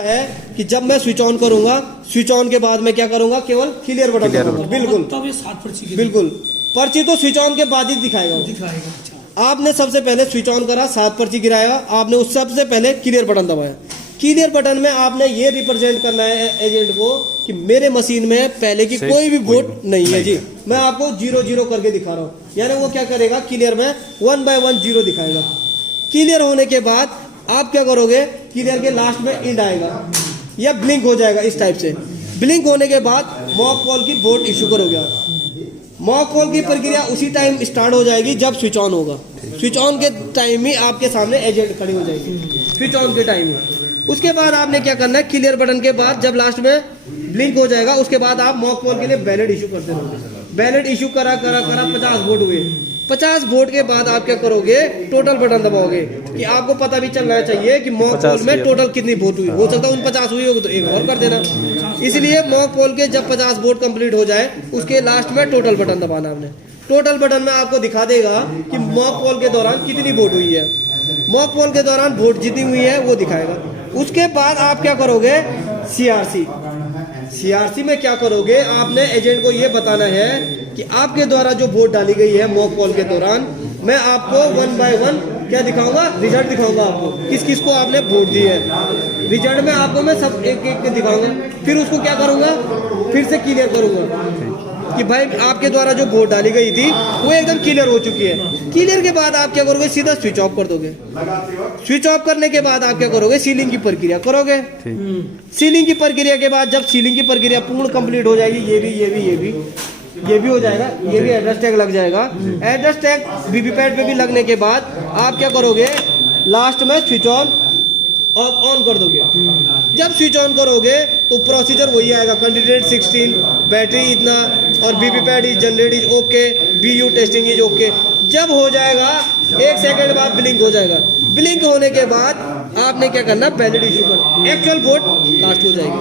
है कि जब मैं स्विच ऑन करूंगा, स्विच ऑन के बाद मैं क्या करूंगा, केवल क्लियर बटन दबाऊंगा। बिल्कुल तब ये 7 पर्ची बिल्कुल, पर्ची तो स्विच ऑन के बाद ही दिखाएगा। अच्छा। आपने सबसे पहले स्विच ऑन करा, 7 पर्ची गिराया, आपने उस सबसे पहले क्लियर बटन दबाया। क्लियर बटन में आपने ये रिप्रेजेंट करना है एजेंट को कि मेरे मशीन में पहले की कोई भी वोट नहीं है जी। मैं आपको 0-0 करके दिखा रहा हूँ, यानी वो क्या करेगा, क्लियर में 1 by 1 0 दिखाएगा। क्लियर होने के बाद आप क्या करोगे, क्लियर के लास्ट में इंड आएगा या ब्लिंक हो जाएगा इस टाइप से। ब्लिंक होने के बाद मॉक कॉल की वोट इशू करोगे। मॉक कॉल की प्रक्रिया उसी टाइम स्टार्ट हो जाएगी जब स्विच ऑन होगा। स्विच ऑन के टाइम ही आपके सामने एजेंट खड़ी हो जाएगी, स्विच ऑन के टाइम ही। उसके बाद आपने क्या करना है, क्लियर बटन के बाद जब लास्ट में ब्लिंक हो जाएगा, उसके बाद आप मॉक कॉल के लिए बैलेट इशू करते रहोगे। बैलेट इशू करा 50 वोट हुए। 50 वोट के बाद आप क्या करोगे, टोटल बटन दबाओगे कि आपको पता भी चलना चाहिए कि मॉक पोल में टोटल कितनी वोट हुई। हो सकता है उन 50 हुई होगी तो एक और कर देना। इसलिए मॉक पोल के जब 50 वोट कंप्लीट हो जाए, उसके लास्ट में टोटल बटन दबाना आपने। टोटल बटन में आपको दिखा देगा कि मॉक पोल के दौरान कितनी वोट हुई है। मॉक पोल के दौरान वोट जितनी हुई है वो दिखाएगा। उसके बाद आप क्या करोगे, सीआरसी में क्या करोगे, आपने एजेंट को ये बताना है कि आपके द्वारा जो वोट डाली गई है मॉक कॉल के दौरान, मैं आपको 1 by 1 क्या दिखाऊंगा, रिजल्ट दिखाऊंगा आपको, किस किस को आपने वोट दी है। रिजल्ट में आपको मैं सब एक एक दिखाऊंगा। फिर उसको क्या करूंगा, फिर से क्लियर करूंगा कि भाई आपके द्वारा जो वोट डाली गई थी वो एकदम क्लियर हो चुकी है। क्लियर के बाद आप क्या करोगे, सीधा स्विच ऑफ कर दोगे। स्विच ऑफ करने के बाद आप क्या करोगे, सीलिंग की प्रक्रिया करोगे। सीलिंग की प्रक्रिया के बाद जब सीलिंग की प्रक्रिया पूर्ण कंप्लीट हो जाएगी, ये भी हो जाएगा, ये भी एड्रेस टैग लग जाएगा। एड्रेस टैग वीवीपैट पे भी लगने के बाद आप क्या करोगे, लास्ट में स्विच ऑन कर दोगे। जब स्विच ऑन करोगे तो प्रोसीजर वही आएगा, कैंडिडेट 16, बैटरी इतना और VVPAT is generate is okay, BU testing is okay. जब हो जाएगा 1 सेकंड बाद ब्लिंक हो जाएगा। ब्लिंक होने के बाद आपने क्या करना, बैलेट इशू करना, एक्चुअल वोट कास्ट हो जाएगी।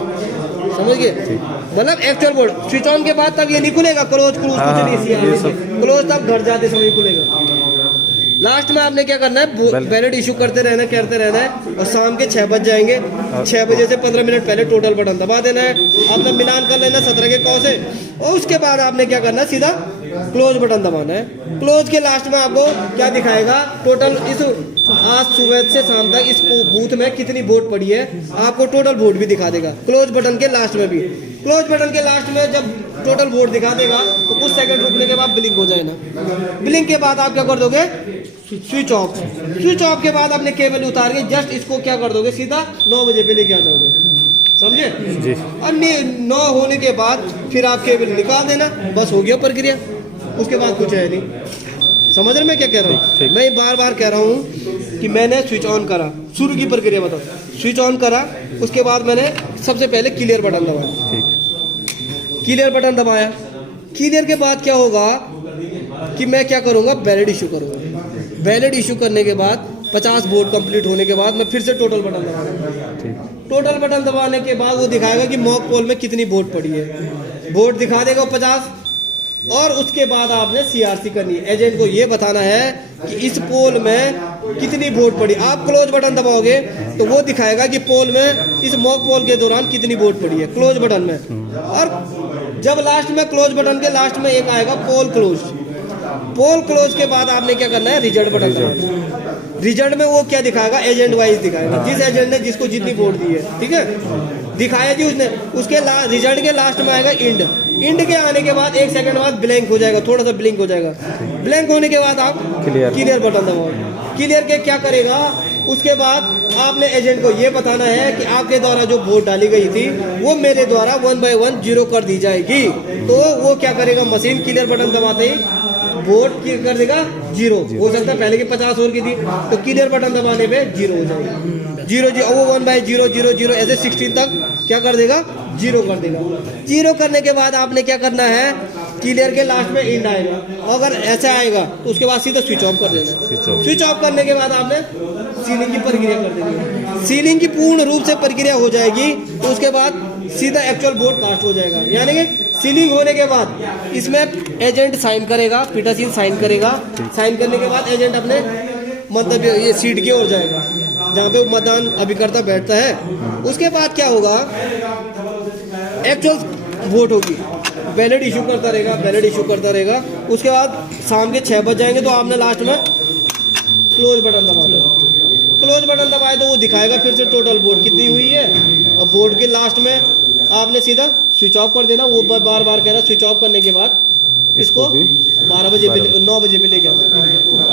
समझ गए, मतलब एक्चुअल वोट। स्विच ऑन के बाद तब ये नहीं खुलेगा, क्लोज कुछ नहीं, क्लोज तब घर जाते समय खुलेगा। लास्ट में आपने क्या करना है, बैलेट इशू करते रहना है और शाम के 6 बज जाएंगे, 6 बजे से 15 मिनट पहले टोटल बटन दबा देना है। आपने मिलान कर लेना 17 के कौ से, और उसके बाद आपने क्या करना है, सीधा क्लोज बटन दबाना है। क्लोज के लास्ट में आपको क्या दिखाएगा, टोटल इस आज सुबह से शाम तक इस बूथ में कितनी वोट पड़ी है, आपको टोटल वोट भी दिखा देगा। क्लोज बटन के लास्ट में भी, क्लोज बटन के लास्ट में जब टोटल वोट दिखा देगा तो कुछ सेकंड रुकने के बाद ब्लिंक हो जाएगा। ब्लिंक के बाद आप क्या कर दोगे, स्विच ऑफ। स्विच ऑफ के बाद आपने केबल उतार के जस्ट इसको क्या कर दोगे, सीधा 9 बजे पे लेके आ जाओगे। समझे जी। और 9 होने के बाद फिर आप केबल निकाल देना, बस हो गया प्रक्रिया। उसके बाद कुछ है नहीं। समझ रहे मैं क्या कह रहा हूँ, मैं बार बार कह रहा हूँ कि मैंने स्विच ऑन करा, शुरू की प्रक्रिया बताओ। स्विच ऑन करा, उसके बाद मैंने सबसे पहले क्लियर बटन दबाया। क्लियर बटन दबाया, क्लियर के बाद क्या होगा कि मैं क्या करूंगा, बैलेट इशू करूंगा। बैलेट इशू करने के बाद 50 वोट कंप्लीट होने के बाद मैं फिर से टोटल बटन दबाऊंगा। टोटल बटन दबाने के बाद वो दिखाएगा कि मॉक पोल में कितनी वोट पड़ी है, वोट दिखा देगा 50। और उसके बाद आपने सीआरसी करनी है, एजेंट को ये बताना है कि इस पोल में कितनी वोट पड़ी। आप क्लोज बटन दबाओगे तो वो दिखाएगा कि पोल में, इस मॉक पोल के दौरान कितनी वोट पड़ी है, क्लोज बटन में। और जब लास्ट में क्लोज बटन के लास्ट में एक आएगा पोल क्लोज। पोल क्लोज के बाद आपने क्या करना है, रिजल्ट बटन दबाना। रिजल्ट में वो क्या दिखाएगा, एजेंट वाइज दिखाएगा, जिस एजेंट ने जिसको जितनी वोट दी है, ठीक है, दिखाया जी उसने। उसके रिजल्ट के लास्ट में आएगा इंड। इंड के आने के बाद 1 सेकंड बाद ब्लैंक हो जाएगा, थोड़ा सा ब्लिंक हो जाएगा। ब्लैंक होने के बाद आप क्लियर बटन दबाओ। क्लियर के क्या करेगा, उसके बाद आपने एजेंट को ये बताना है कि आपके द्वारा जो वोट डाली गई थी वो मेरे द्वारा 1 by 1 0 कर दी जाएगी। तो वो क्या करेगा, मशीन क्लियर बटन दबाते ही वोट कर देगा 0। हो सकता है पहले की 50 और की थी, तो क्लियर बटन दबाने पे 0 हो जाएगा। 0 वो 1 by 0 0 0 ऐसे 16 तक क्या कर देगा, 0 कर देगा। 0 करने के बाद आपने क्या करना है, क्लियर के लास्ट में इंड आएगा। अगर ऐसा आएगा तो उसके बाद सीधा स्विच ऑफ कर देना। स्विच ऑफ करने के बाद आपने सीलिंग की प्रक्रिया कर देनी। सीलिंग की पूर्ण रूप से प्रक्रिया हो जाएगी तो उसके बाद सीधा एक्चुअल वोट कास्ट हो जाएगा। यानी कि सीलिंग होने के बाद इसमें एजेंट साइन करेगा, पीटासीन साइन करेगा। साइन करने के बाद एजेंट अपने मतलब ये सीट की ओर जाएगा। जहाँ पे मतदान अभिकर्ता बैठता है, उसके बाद क्या होगा, एक्चुअल वोट होगी, बैलेट इशू करता रहेगा, बैलेट इशू करता रहेगा। उसके बाद शाम के 6 बज जाएंगे तो आपने लास्ट में क्लोज बटन दबाना है। क्लोज बटन दबाए तो वो दिखाएगा फिर से टोटल वोट कितनी हुई है, और वोट के लास्ट में आपने सीधा स्विच ऑफ कर देना। वो बार बार कह रहा, स्विच ऑफ करने के बाद इसको 12 बजे पे 9 बजे पे लेके आना।